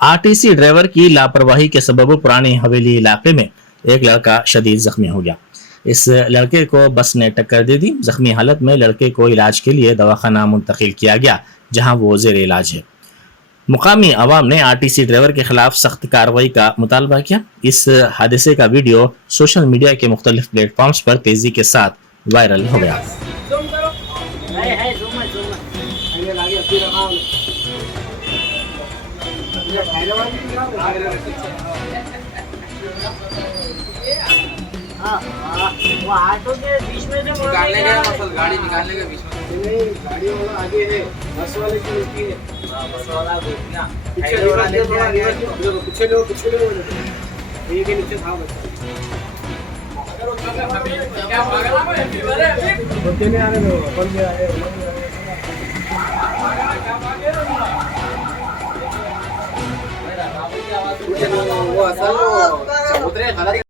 RTC driver की लापरवाही के सबब पुरानी हवेली इलाके में एक लड़का शदीद जख्मी हो गया। इस लड़के को बस ने टक्कर दे दी। जख्मी हालत में लड़के को इलाज के लिए दवाखाना मुंतकिल किया गया, जहां वो जेर इलाज है। मुकामी अवाम ने आरटीसी ड्राइवर के खिलाफ सख्त कार्रवाई का मुतालबा किया। इस हादसे का वीडियो सोशल मीडिया के मुख्तलिफ प्लेटफॉर्म्स पर तेजी के साथ वायरल हो गया। वो ऑटो के बीच में जो निकालने का मसल गाड़ी निकालने के बीच में नहीं, गाड़ी वाला आगे है, बस वाले की होती है। बस वाला पीछे पीछे लो ये के नीचे था बच्चा। बच्चे नहीं आने दो, अपन भी आए। वो असल वो चबूतरे गलत